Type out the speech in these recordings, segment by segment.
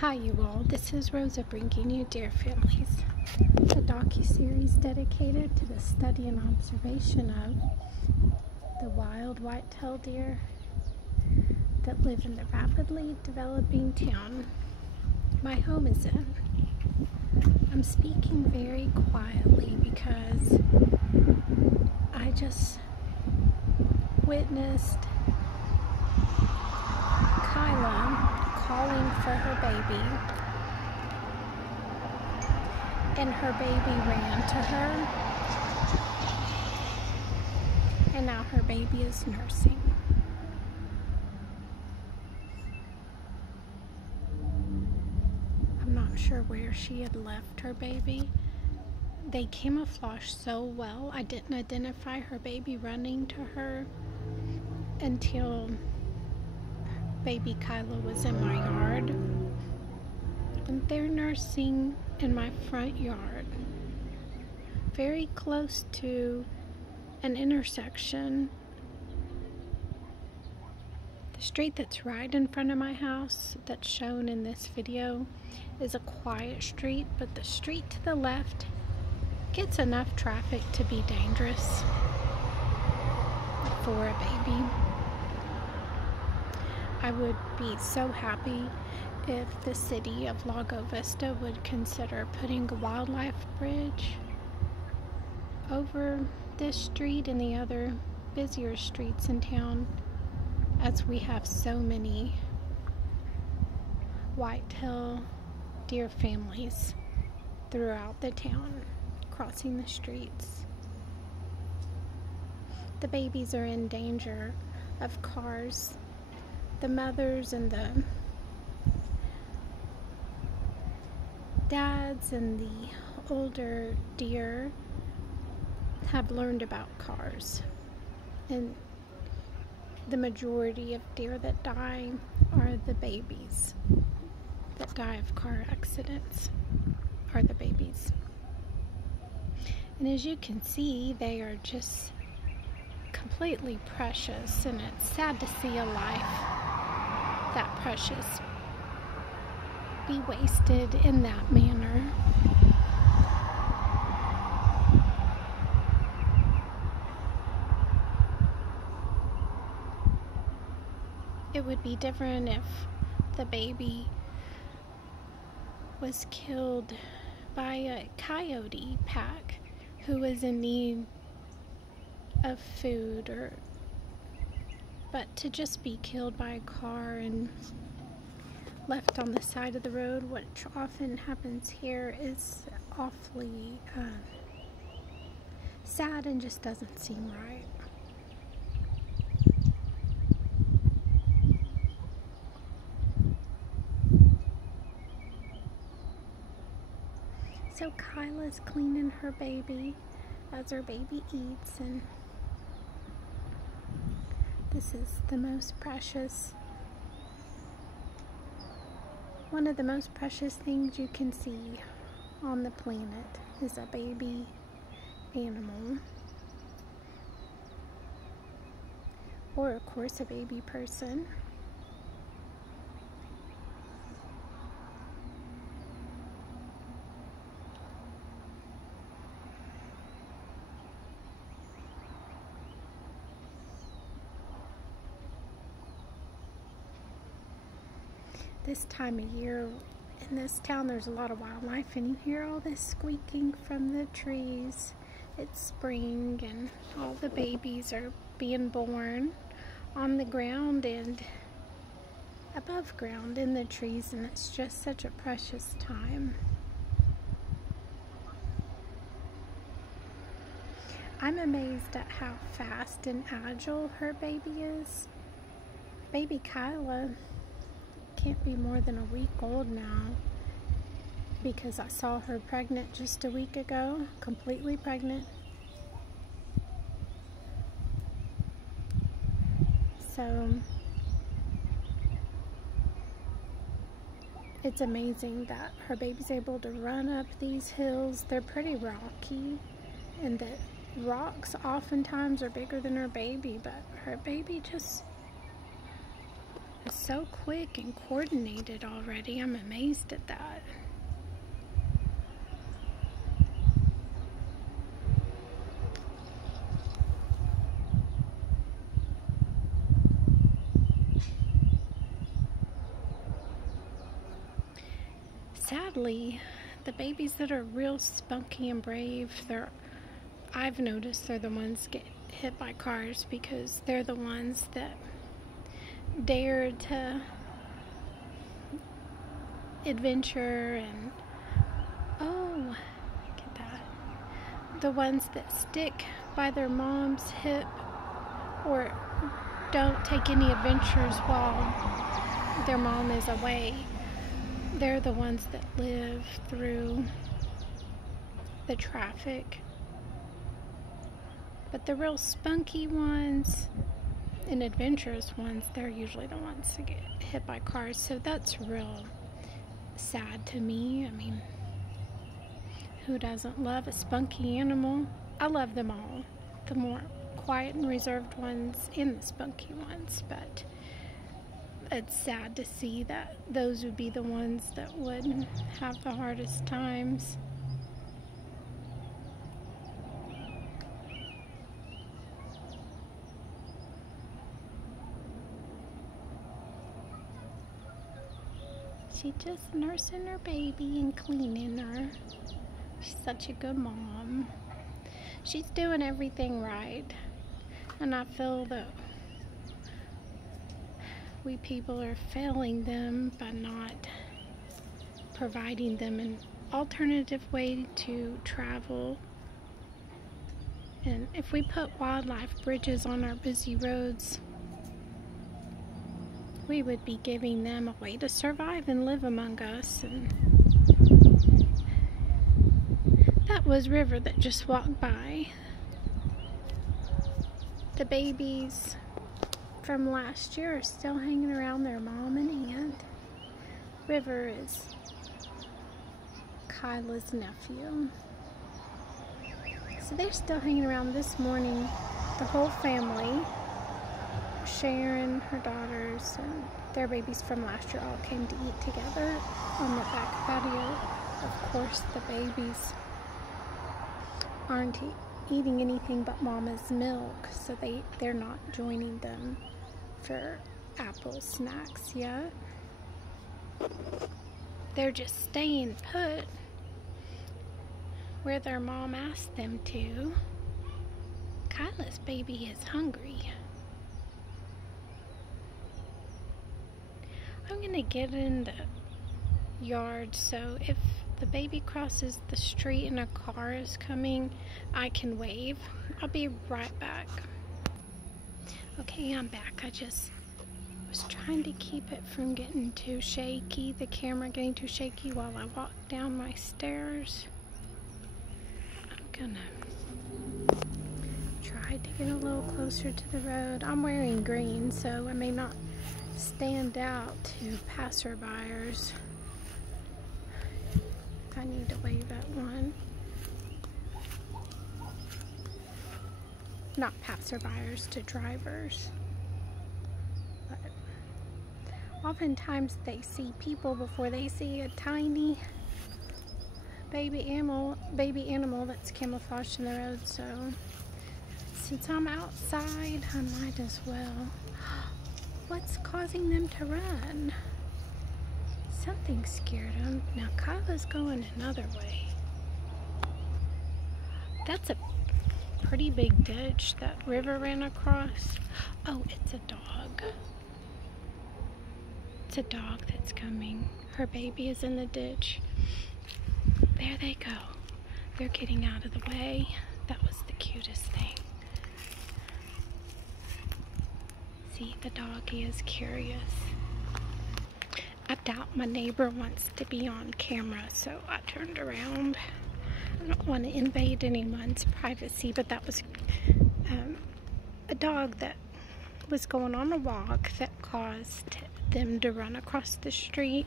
Hi you all, this is Rosa bringing you Deer Families, a docu-series dedicated to the study and observation of the wild whitetail deer that live in the rapidly developing town my home is in. I'm speaking very quietly because I just witnessed Kyla calling for her baby, and her baby ran to her, and now her baby is nursing. I'm not sure where she had left her baby. They camouflaged so well, I didn't identify her baby running to her until baby Kyla was in my yard, and they're nursing in my front yard, very close to an intersection. The street that's right in front of my house that's shown in this video is a quiet street, but the street to the left gets enough traffic to be dangerous for a baby. I would be so happy if the city of Lago Vista would consider putting a wildlife bridge over this street and the other busier streets in town, as we have so many whitetail deer families throughout the town crossing the streets. The babies are in danger of cars. The mothers and the dads and the older deer have learned about cars, and the majority of deer that die are the babies that die of car accidents, are the babies. And as you can see, they are just completely precious, and it's sad to see a life that precious be wasted in that manner. It would be different if the baby was killed by a coyote pack who was in need of food, but to just be killed by a car and left on the side of the road, which often happens here, is awfully sad and just doesn't seem right. So Kyla's cleaning her baby as her baby eats, and this is the most precious, one of the most precious things you can see on the planet is a baby animal, or of course a baby person. This time of year in this town, there's a lot of wildlife, and you hear all this squeaking from the trees. It's spring, and all the babies are being born on the ground and above ground in the trees, and it's just such a precious time. I'm amazed at how fast and agile her baby is. Baby Kyla can't be more than a week old now, because I saw her pregnant just a week ago, completely pregnant. So it's amazing that her baby's able to run up these hills. They're pretty rocky, and the rocks oftentimes are bigger than her baby, but her baby just It's so quick and coordinated already. I'm amazed at that. Sadly, the babies that are real spunky and brave, I've noticed they're the ones get hit by cars because they're the ones that dare to adventure and, oh, look at that. The ones that stick by their mom's hip or don't take any adventures while their mom is away. They're the ones that live through the traffic. But the real spunky ones and adventurous ones, they're usually the ones that get hit by cars. So that's real sad to me. I mean, who doesn't love a spunky animal? I love them all. The more quiet and reserved ones and the spunky ones. But it's sad to see that those would be the ones that would have the hardest times. She's just nursing her baby and cleaning her. She's such a good mom. She's doing everything right. And I feel that we people are failing them by not providing them an alternative way to travel. And if we put wildlife bridges on our busy roads, we would be giving them a way to survive and live among us. And that was River that just walked by. The babies from last year are still hanging around their mom and aunt. River is Kyla's nephew. So they're still hanging around this morning. The whole family, Sharon, her daughters, and their babies from last year all came to eat together on the back patio. Of course, the babies aren't eating anything but mama's milk, so they're not joining them for apple snacks yet. They're just staying put where their mom asked them to. Kyla's baby is hungry. I'm gonna get in the yard, so if the baby crosses the street and a car is coming, I can wave. I'll be right back. Okay, I'm back. I just was trying to keep it from getting too shaky, the camera getting too shaky while I walk down my stairs. I'm gonna try to get a little closer to the road. I'm wearing green, so I may not stand out to passerbyers. I need to wave at one. Not passerbyers, to drivers. But oftentimes they see people before they see a tiny baby animal that's camouflaged in the road. So since I'm outside, I might as well. What's causing them to run? Something scared them. Now Kyla's going another way. That's a pretty big ditch that River ran across. Oh, it's a dog. It's a dog that's coming. Her baby is in the ditch. There they go. They're getting out of the way. That was the cutest thing. See, the doggy is curious. I doubt my neighbor wants to be on camera, so I turned around. I don't want to invade anyone's privacy, but that was a dog that was going on a walk that caused them to run across the street.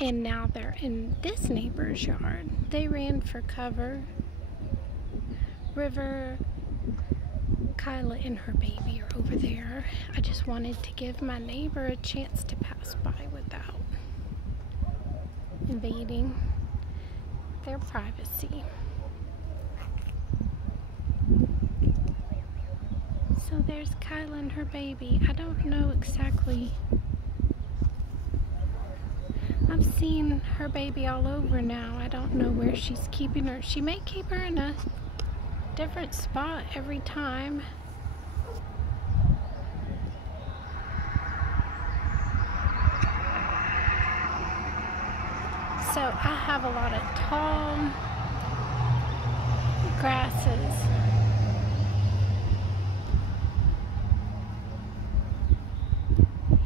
And now they're in this neighbor's yard. They ran for cover. River Kyla and her baby are over there. I just wanted to give my neighbor a chance to pass by without invading their privacy. So there's Kyla and her baby. I don't know exactly. I've seen her baby all over now. I don't know where she's keeping her. She may keep her in a different spot every time. So I have a lot of tall grasses.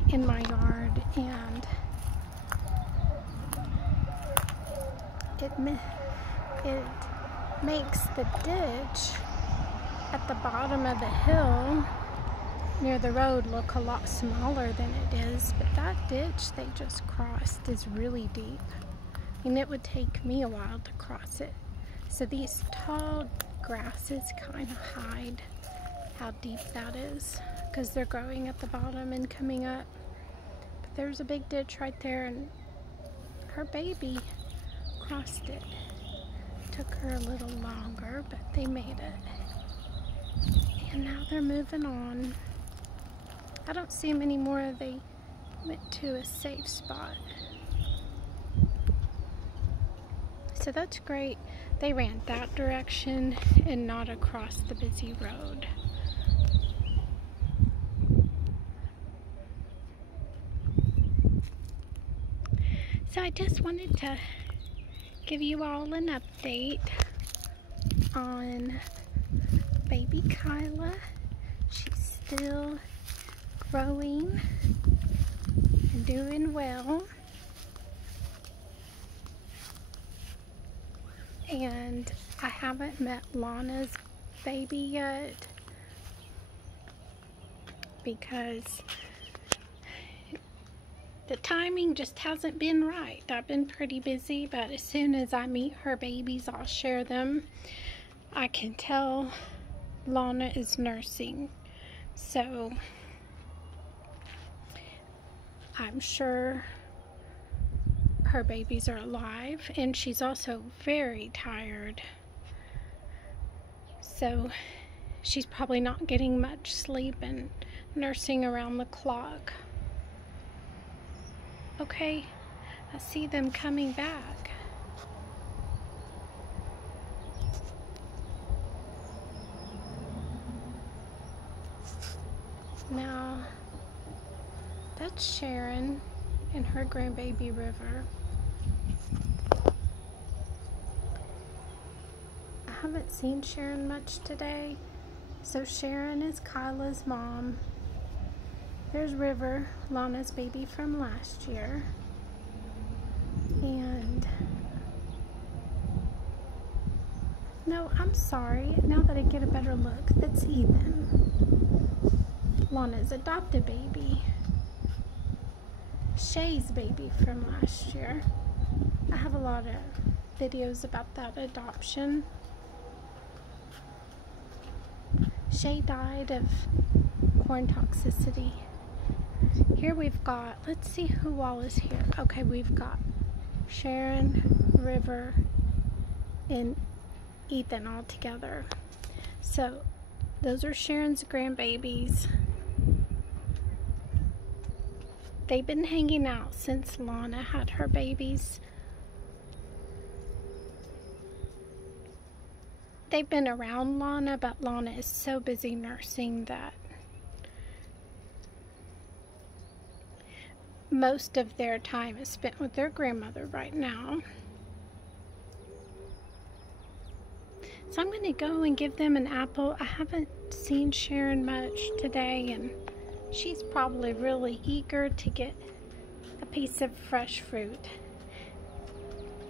In my yard, and it makes the ditch at the bottom of the hill near the road look a lot smaller than it is, but that ditch they just crossed is really deep, and it would take me a while to cross it. So these tall grasses kind of hide how deep that is, because they're growing at the bottom and coming up. But there's a big ditch right there, and her baby crossed it. Took her a little longer, but they made it. And now they're moving on. I don't see them anymore. They went to a safe spot. So that's great. They ran that direction and not across the busy road. So I just wanted to give you all an update on baby Kyla. She's still growing and doing well. And I haven't met Lana's baby yet because the timing just hasn't been right. I've been pretty busy, but as soon as I meet her babies, I'll share them. I can tell Lana is nursing, so I'm sure her babies are alive, and she's also very tired. So she's probably not getting much sleep and nursing around the clock. Okay, I see them coming back. Now, that's Sharon and her grandbaby River. I haven't seen Sharon much today. So Sharon is Kyla's mom. There's River, Lana's baby from last year. And no, I'm sorry. Now that I get a better look, that's Ethan, Lana's adopted baby. Shay's baby from last year. I have a lot of videos about that adoption. Shay died of corn toxicity. Here we've got, let's see who all is here. Okay, we've got Sharon, River, and Ethan all together. So those are Sharon's grandbabies. They've been hanging out since Lana had her babies. They've been around Lana, but Lana is so busy nursing that most of their time is spent with their grandmother right now. So I'm going to go and give them an apple. I haven't seen Sharon much today, and she's probably really eager to get a piece of fresh fruit.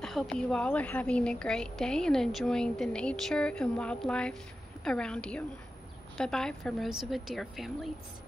I hope you all are having a great day and enjoying the nature and wildlife around you. Bye-bye from Rosewood Deer Families.